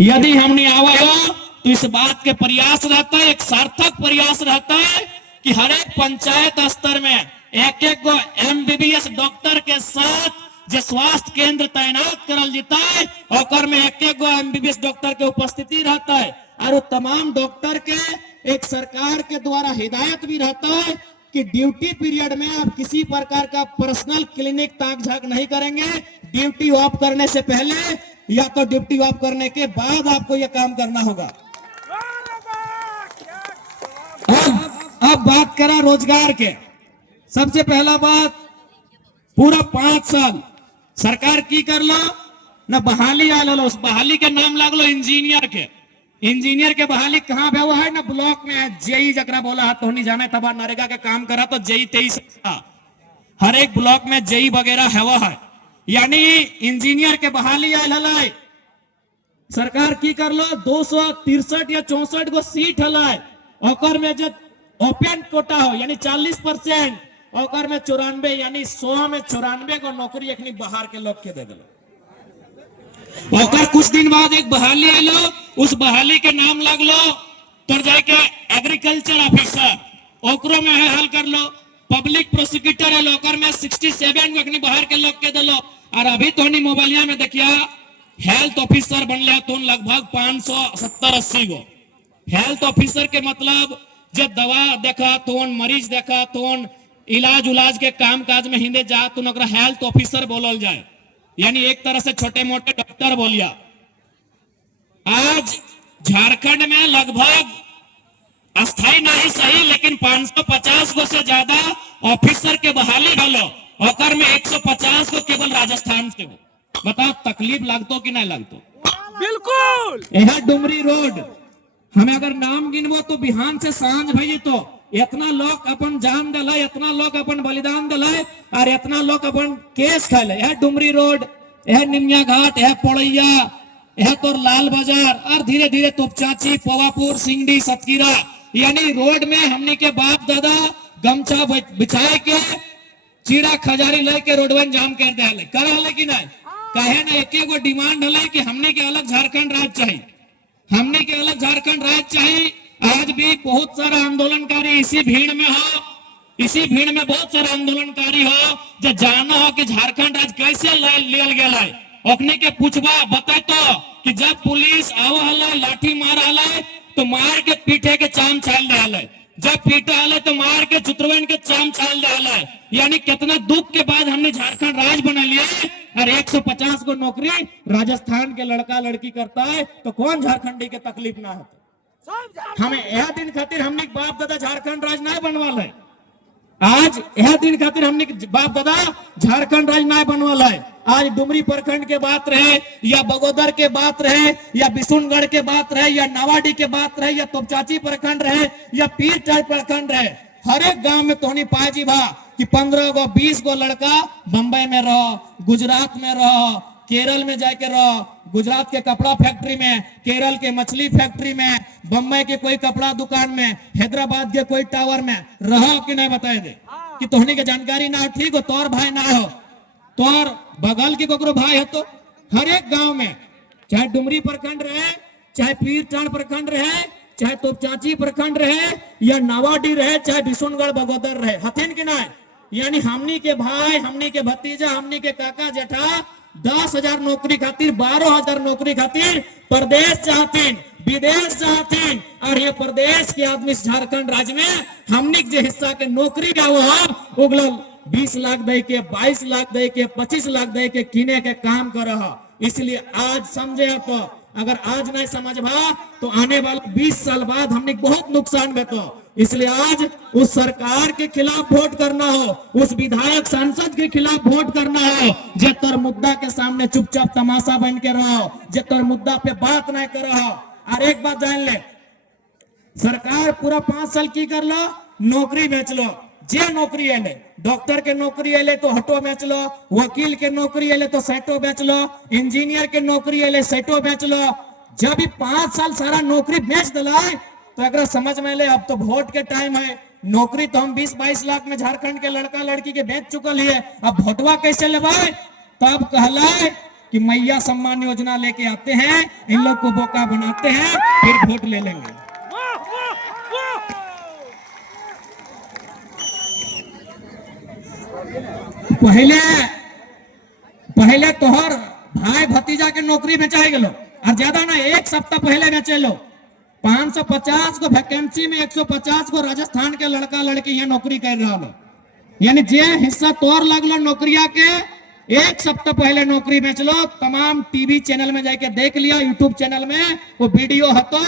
यदि हमने आवा हो तो इस बात के प्रयास रहता है, एक सार्थक प्रयास रहता है कि हर एक पंचायत स्तर में एक एक गो एमबीबीएस डॉक्टर के साथ जो स्वास्थ्य केंद्र तैनात करल जाता है और में एक एक गो एमबीबीएस डॉक्टर के उपस्थिति रहता है और तमाम डॉक्टर के एक सरकार के द्वारा हिदायत भी रहता है कि ड्यूटी पीरियड में आप किसी प्रकार का पर्सनल क्लिनिक ताक झाक नहीं करेंगे। ड्यूटी ऑफ करने से पहले या तो ड्यूटी ऑफ करने के बाद आपको यह काम करना होगा। अब बात करा रोजगार के। सबसे पहला बात, पूरा 5 साल सरकार की कर लो ना बहाली आ लो, उस बहाली के नाम लाग लो इंजीनियर के। इंजीनियर के बहाली कहां पे हुआ है ना ब्लॉक में है। जेई जकरा बोला है तो नहीं जाने तब नरेगा के काम करा तो जेई 23 हर एक ब्लॉक में जेई वगैरह हुआ है, यानी इंजीनियर के बहाली आयल है। सरकार की कर लो 263 या 64 गो सीट है और में जो ओपन कोटा हो यानी 40% और में 94 यानी 100 में 94 को नौकरी अखनी बाहर के लोग के दे दिलो। और कुछ दिन बाद एक बहाली आलो, उस बहाली के नाम लग लो तो जाके एग्रीकल्चर ऑफिसर ओकरो में है हल कर लो। पब्लिक प्रोसिक्यूटर है लोकर में 67 अखनी बाहर के लोग के दिलो। और अभी तो नहीं मोबाइलिया में देखिया हेल्थ ऑफिसर बनले तो लगभग 570-80 गो हेल्थ ऑफिसर के मतलब जब दवा देखा तो मरीज देखा तो इलाज उलाज के काम काज में हिंदे जा तो हेल्थ ऑफिसर बोलल जाए, यानी एक तरह से छोटे मोटे डॉक्टर बोलिया। आज झारखंड में लगभग अस्थाई नहीं सही लेकिन 550 को से ज्यादा ऑफिसर के बहाली भलो और में 150 को केवल राजस्थान से हो। बताओ तकलीफ लगतो कि नहीं लगतो? बिल्कुल। यह डुमरी रोड हमें अगर नाम गिनबो तो बिहान से सांझ भई तो इतना लोग अपन जान दिला, इतना लोग अपन बलिदान दिला और इतना लोग अपन केस खाले। यह डुमरी रोड, यह निमिया घाट, यह पोड़ैया, यह तो लाल बाजार और धीरे धीरे तुपचाची, पवापुर, सिंगडी, सतकीरा, यानी रोड में हमने के बाप दादा गमछा बिछाए के चीड़ा खजारी लेके रोडवन जाम कर दे कर कि नहीं कहे ना। एक गो डिमांड है कि हमने के अलग झारखंड राज्य चाहिए, हमने के अलग झारखंड राज्य चाहिए। आज भी बहुत सारा आंदोलनकारी इसी भीड़ में हो, इसी भीड़ में बहुत सारा आंदोलनकारी हो जो जाना हो कि झारखंड राज्य कैसे लियल गया है। ओखने के पूछबा बता तो कि जब पुलिस आवा हला लाठी मार हला तो मार के पीठे के चाम छाल दे हला, जब पीटा हला तो मार के चित्रवन के चाम छाल दे हला। यानी कितना दुख के बाद हमने झारखंड राज्य बना लिया और 150 को नौकरी राजस्थान के लड़का लड़की करता है तो कौन झारखंडी के तकलीफ ना होता। हमें यह दिन खातिर हमने बाप दादा झारखंड राज्य नहीं बनवाल है। आज यह दिन खातिर हमने बाप दादा झारखंड राज्य नहीं बनवाल है। आज डुमरी प्रखंड के बात रहे या बगोदर के बात रहे या बिशुनगढ़ के बात रहे या नावाडी के बात रहे या तोपचाची प्रखंड रहे या पीरटाई प्रखंड रहे, हर एक गांव में तोहनी पाजी भा कि 15 गो 20 गो लड़का बंबई में रहो, गुजरात में रहो, केरल में जाके रहो, गुजरात के कपड़ा फैक्ट्री में, केरल के मछली फैक्ट्री में, बम्बई के कोई कपड़ा दुकान में, हैदराबाद के कोई टावर में रहो कि नहीं बताए दे कि तोहनी के जानकारी ना हो। ठीक हो तोर भाई ना हो, तोर बगल के कोकरो भाई है तो हर एक गांव में चाहे डुमरी प्रखंड रहे, चाहे पीरटांड प्रखंड रहे, चाहे तोपचाची प्रखंड रहे या नावाडी रहे, चाहे बिशुनगढ़ बगोदर रहे, हथिन कि नहीं। यानी हमनी के भाई, हमनी के भतीजा, हमनी के काका जेठा 10,000 नौकरी खातिर, 12,000 नौकरी खातिर प्रदेश चाहतीन, विदेश चाहतीन और ये प्रदेश के आदमी झारखंड राज्य में हमनी के हिस्सा के नौकरी का वो उगल 20 लाख दे के, 22 लाख दे के, 25 लाख दे के किने के काम कर रहा। इसलिए आज समझे तो अगर आज नहीं समझबा तो आने वाले 20 साल बाद हमने बहुत नुकसान बेतो। इसलिए आज उस सरकार के खिलाफ वोट करना हो, उस विधायक सांसद के खिलाफ वोट करना हो जे तोर मुद्दा के सामने चुपचाप तमाशा बन के रहो, जे तोर मुद्दा पे बात नहीं कर रहा। और एक बात जान ले, सरकार पूरा 5 साल की कर लो, नौकरी बेच लो। जे नौकरी एले, डॉक्टर के नौकरी एले तो हटो बेच लो, वकील के नौकरी एले तो सेटो बेच लो, इंजीनियर के नौकरी एले सेटो बेच लो। जब 5 साल सारा नौकरी बेच दिलाए तो अगर समझ में ले अब तो वोट के टाइम है। नौकरी तो हम 20-22 लाख में झारखंड के लड़का लड़की के बेच चुकल है, अब वोटवा कैसे लेवाए। तब कहला कि मैया सम्मान योजना लेके आते हैं, इन लोग को बोका बनाते हैं, फिर वोट ले लेंगे। वाह वाह वाह पहले पहले तोहर भाई भतीजा के नौकरी बेचाए गेलो, और ज्यादा ना, एक सप्ताह पहले बेचे लो 550 को वैकेंसी में 150 को राजस्थान के लड़का लड़की यहाँ नौकरी कर रहा हो। यानी जे हिस्सा तोर लगलो नौकरिया के, एक सप्ताह पहले नौकरी बेच लो। तमाम टीवी चैनल में जाके देख लिया, यूट्यूब चैनल में वो वीडियो हतो,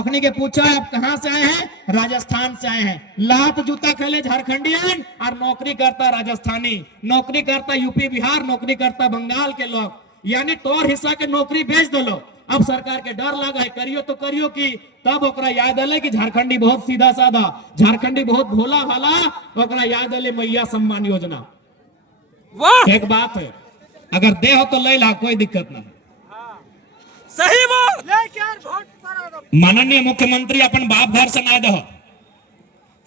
अखनी के पूछा आप कहां से आए हैं, राजस्थान से आए हैं। लात जूता खेले झारखंडियन और नौकरी करता राजस्थानी, नौकरी करता यूपी बिहार, नौकरी करता बंगाल के लोग। यानी तोर हिस्सा के नौकरी बेच दो। अब सरकार के डर लगा है, करियो तो करियो की, तब ओकरा याद आले कि झारखंडी बहुत सीधा साधा, झारखंडी बहुत भोला भाला, ओकरा याद आले मैया सम्मान योजना। वाह एक बात है, अगर दे हो तो ले ला, कोई दिक्कत नहीं। सही बात लेके यार वोट करो। माननीय मुख्यमंत्री अपन बाप घर से ना दो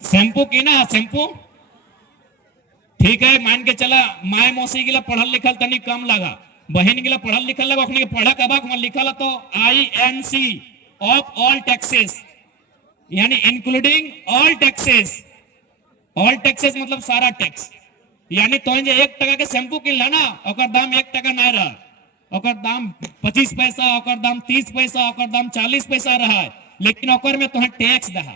शैम्पू की ना, शैम्पू ठीक है, मान के चला माए मौसी के लिए पढ़ल लिखल तनी कम लगा, बहन के लिए पढ़ल लिखल लगा, अपने पढ़ा कबाक में लिखल तो INC ऑफ ऑल टैक्सेस, यानी including all taxes. All taxes मतलब सारा टैक्स। यानी तो 1 टका के शैम्पू किन ला ना, ओकर दाम 1 टका ना रहा, ओकर दाम 25 पैसा, ओकर दाम 30 पैसा, ओकर दाम 40 पैसा रहा है, लेकिन ओकर में तुम्हें टैक्स दहा।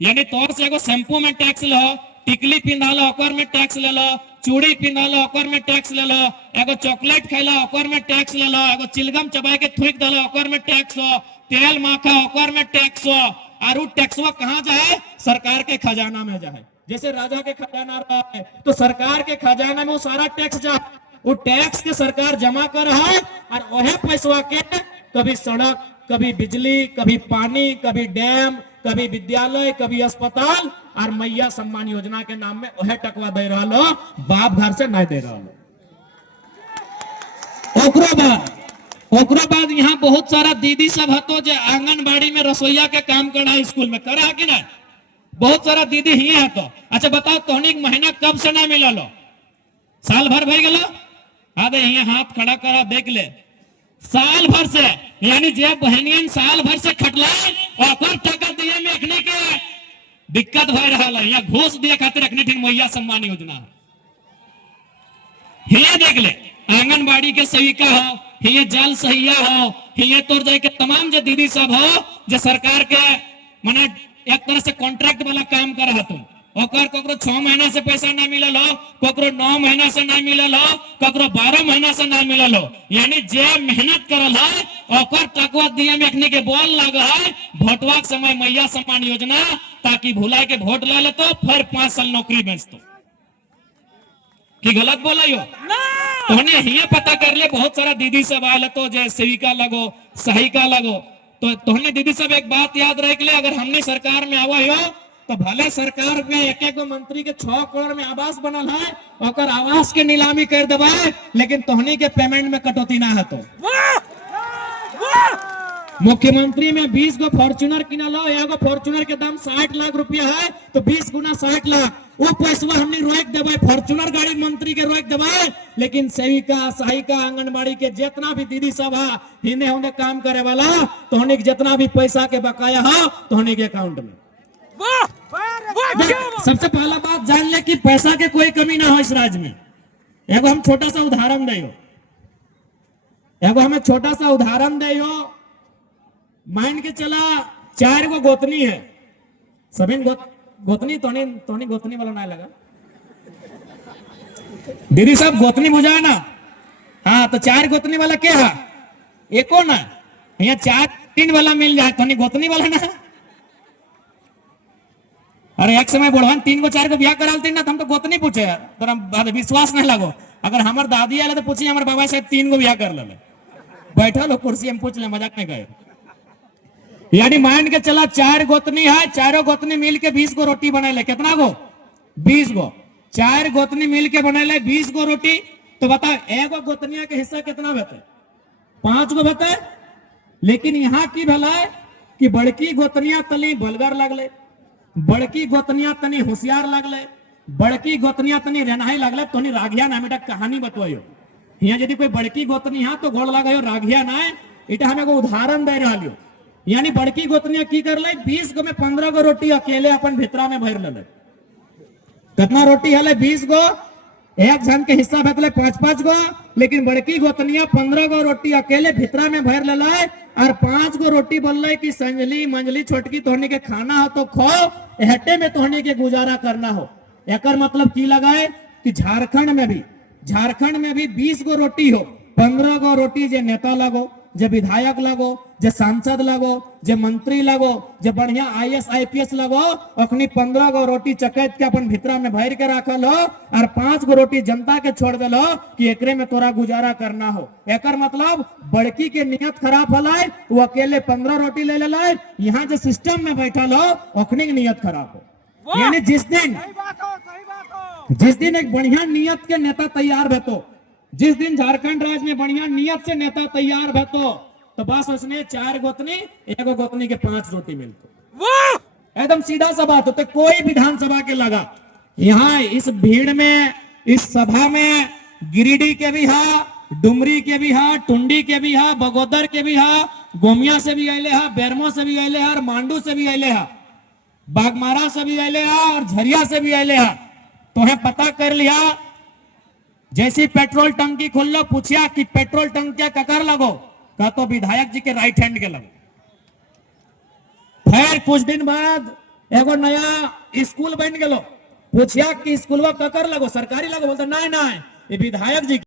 यानी तोर से एगो शैम्पू में टैक्स लो, टिकली पिंधा लो ओकर में टैक्स ले लो, चूड़ी पिंधा लो ओकर में टैक्स ले लो, एगो चॉकलेट खैला ओकर में टैक्स ले लो, एगो चिलगम चबाए के थूक दलो ओकर में टैक्स हो, तेल माखा ओकर में टैक्स हो। और वो टैक्सवा कहां जाए, सरकार के खजाना में जाए। जैसे राजा के खजाना रहा है तो सरकार के खजाना में वो सारा टैक्स जाए, वो टैक्स के सरकार जमा कर रहा है, और वह पैसवा के कभी सड़क, कभी बिजली, कभी पानी, कभी डैम, कभी विद्यालय, कभी अस्पताल, और मैया सम्मान योजना के नाम में वह टकवा दे रहा लो, बाप घर से नहीं दे रहा लो। ओकरा बाद यहाँ बहुत सारा दीदी सब हतो जो आंगनबाड़ी में रसोईया के काम करा, स्कूल में करा कि ना, बहुत सारा दीदी ही है। तो अच्छा बताओ, तोहनी महीना कब से ना मिला लो, साल भर भर गलो? आधे यहाँ हाथ खड़ा करा देख ले, साल भर से। यानी जे बहनियन साल भर से खटला ओकर टका दिए में रखने के दिक्कत हो रहा है, यहाँ घूस दिए खातिर रखने ठीक मैया सम्मान योजना है। देख ले, आंगनबाड़ी के सेविका हो, ये जल सहिया हो, ये तोर जाए के तमाम जो दीदी सब हो, जो सरकार के माने एक तरह से कॉन्ट्रैक्ट वाला काम कर रहा, तुम ओकर ककरो 6 महीना से पैसा ना मिलल हो, ककरो 9 महीना से ना मिलल हो, ककरो 12 महीना से ना मिलल हो। यानी जे मेहनत करल है ओकर टकवा दिए में रखने के बोल लगा है भोटवा के समय मैया सम्मान योजना, ताकि भुला के वोट ले ले तो फिर 5 साल नौकरी बेच दो। कि गलत बोला यो? तोहने ही पता कर ले, बहुत सारा दीदी सब आयल तो जे सेविका लगो, सहायिका लगो, तो तोहने दीदी सब एक बात याद रख ले, अगर हमने सरकार में आवा हो तो भले सरकार में एक मंत्री के 6 करोड़ में आवास बनल है, और आवास के नीलामी कर देवा, लेकिन तोहनी के पेमेंट में कटौती ना है। तो मुख्यमंत्री में 20 गो फॉर्च्यूनर किनल हो, एगो फॉर्च्यूनर के दाम 60 लाख रुपया है, तो 20 गुना 60 लाख वो पैसा हमने रोक देवे, फॉर्च्यूनर गाड़ी मंत्री के रोक देवे, लेकिन सेविका, सहायिका, आंगनबाड़ी के जितना भी दीदी सब है, हिने होने काम करे वाला, तो होने जितना भी पैसा के बकाया है तो होने के अकाउंट में। सबसे पहला बात जान ले कि पैसा के कोई कमी ना हो इस राज्य में। एगो हम छोटा सा उदाहरण दे, एगो हमें छोटा सा उदाहरण दे, मान के चला 4 गो गोतनी है, सभी गोतनी तोनी गोतनी वाला ना लगा, दीदी साहब गोतनी बुझा ना, हाँ तो 4 गोतनी वाला क्या है, एको ना, यहाँ 4-3 वाला मिल जाए, तोनी गोतनी वाला ना। अरे एक समय बुढ़वन 3 गो 4 गो ब्याह करालती ना, तो हम तो गोतनी पूछे, तोरा विश्वास नहीं लगो। अगर हमार दादी आले तो पूछी हमारे बाबा साहब 3 गो ब्याह कर ले, बैठा लो कुर्सी हम पूछ ले, मजाक नहीं गए। यानी मान के चला 4 गोतनी है, 4 गोतनी मिल के 20 गो रोटी बना ले, कितना गो? 20 गो। 4 गोतनी मिल के बना ले 20 गो रोटी, तो बताओ एगो गोतनिया के हिस्सा कितना बते? 5 गो बते। लेकिन यहाँ की भला है कि बड़की गोतनिया तनी बलगर लगले, बड़की गोतनिया तनी होशियार लगले, बड़की गोतनिया तनी रेनाई लगले, तोनी राघिया नाम कहानी बतवायो। यहाँ यदि कोई बड़की गोतनी है तो गोड़ लगा राघिया ना इटा हमें को उदाहरण दे रहा लियो। यानी बड़की गोतनिया की कर ले 20 गो में 15 गो रोटी अकेले अपन भितरा में भर ले। कितना रोटी है 20 गो, एक जन के हिस्सा भेजले 5-5 गो, लेकिन बड़की गोतनिया 15 गो रोटी अकेले भितरा में भर ले और 5 गो रोटी बोल रहे कि संजली मंजली छोटकी तोहनी के खाना हो तो खो, हटे में तोहनी के गुजारा करना हो। एकर मतलब की लगाए कि झारखंड में भी 20 गो रोटी हो, 15 गो रोटी जे नेता लगो, जे विधायक लगो, जे सांसद लगो, जे मंत्री लगो, जे बढ़िया IAS IPS लगो, अखनी 15 गो रोटी चकैत के अपन भितरा में भर के रखल हो और 5 गो रोटी जनता के छोड़ दिलो कि एकरे में तोरा गुजारा करना हो। एकर मतलब बड़की के नियत खराब हलाय, वो अकेले 15 रोटी ले ले, यहाँ जो सिस्टम में बैठल हो अखनी की नियत खराब हो। यानी जिस दिन एक बढ़िया नियत के नेता तैयार भेतो, जिस दिन झारखंड राज्य में बढ़िया नियत से नेता तैयार भेतो, तो बस उसने 4 गोतनी, एगो गोतनी के 5 रोटी मिलते। एकदम सीधा सा बात होते। कोई विधानसभा के लगा यहाँ इस भीड़ में, इस सभा में गिरिडीह के भी हा, डुमरी के भी हा, टुंडी के भी हा, बगोदर के भी हा, गोमिया से भी आये हा, बेरमो से भी आये हा, और मांडू से भी आये हा, बागमारा से भी आये हा, और झरिया से भी आये हा। तो है पता कर लिया, जैसी पेट्रोल टंकी खोल लो, पूछिया कि पेट्रोल टंकी ककर लगो, का तो विधायक जी के राइट हैंड के लगो। फिर कुछ दिन बाद एगो नया स्कूल बन गलो, पूछिया कि स्कूलवा ककर लगो, सरकारी लगो, बोलते नहीं नहीं ये विधायक जी